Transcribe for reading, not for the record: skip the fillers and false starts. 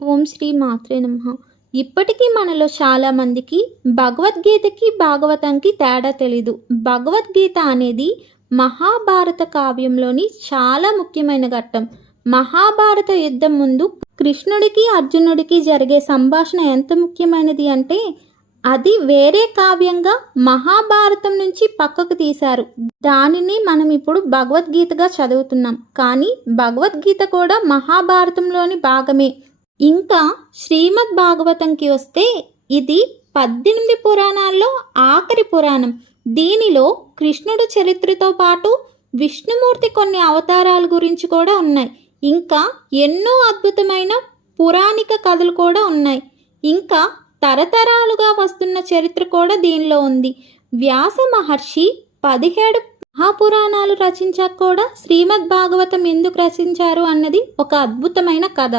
ఓం శ్రీ మాత్రే నమః. ఇప్పటికీ మనలో చాలామందికి భగవద్గీతకి, భాగవతంకి తేడా తెలీదు. భగవద్గీత అనేది మహాభారత కావ్యంలోని చాలా ముఖ్యమైన ఘట్టం. మహాభారత యుద్ధం ముందు కృష్ణుడికి, అర్జునుడికి జరిగే సంభాషణ ఎంత ముఖ్యమైనది అంటే అది వేరే కావ్యంగా మహాభారతం నుంచి పక్కకు తీశారు. దానిని మనం ఇప్పుడు భగవద్గీతగా చదువుతున్నాం. కానీ భగవద్గీత కూడా మహాభారతంలోని భాగమే. ఇంకా శ్రీమద్ భాగవతంకి వస్తే ఇది 18 పురాణాల్లో ఆఖరి పురాణం. దీనిలో కృష్ణుడు చరిత్రతో పాటు విష్ణుమూర్తి కొన్ని అవతారాల గురించి కూడా ఉన్నాయి. ఇంకా ఎన్నో అద్భుతమైన పురాణిక కథలు కూడా ఉన్నాయి. ఇంకా తరతరాలుగా వస్తున్న చరిత్ర కూడా దీనిలో ఉంది. వ్యాస మహర్షి 17 మహాపురాణాలు రచించాక కూడా శ్రీమద్ భాగవతం ఎందుకు రచించారు అన్నది ఒక అద్భుతమైన కథ.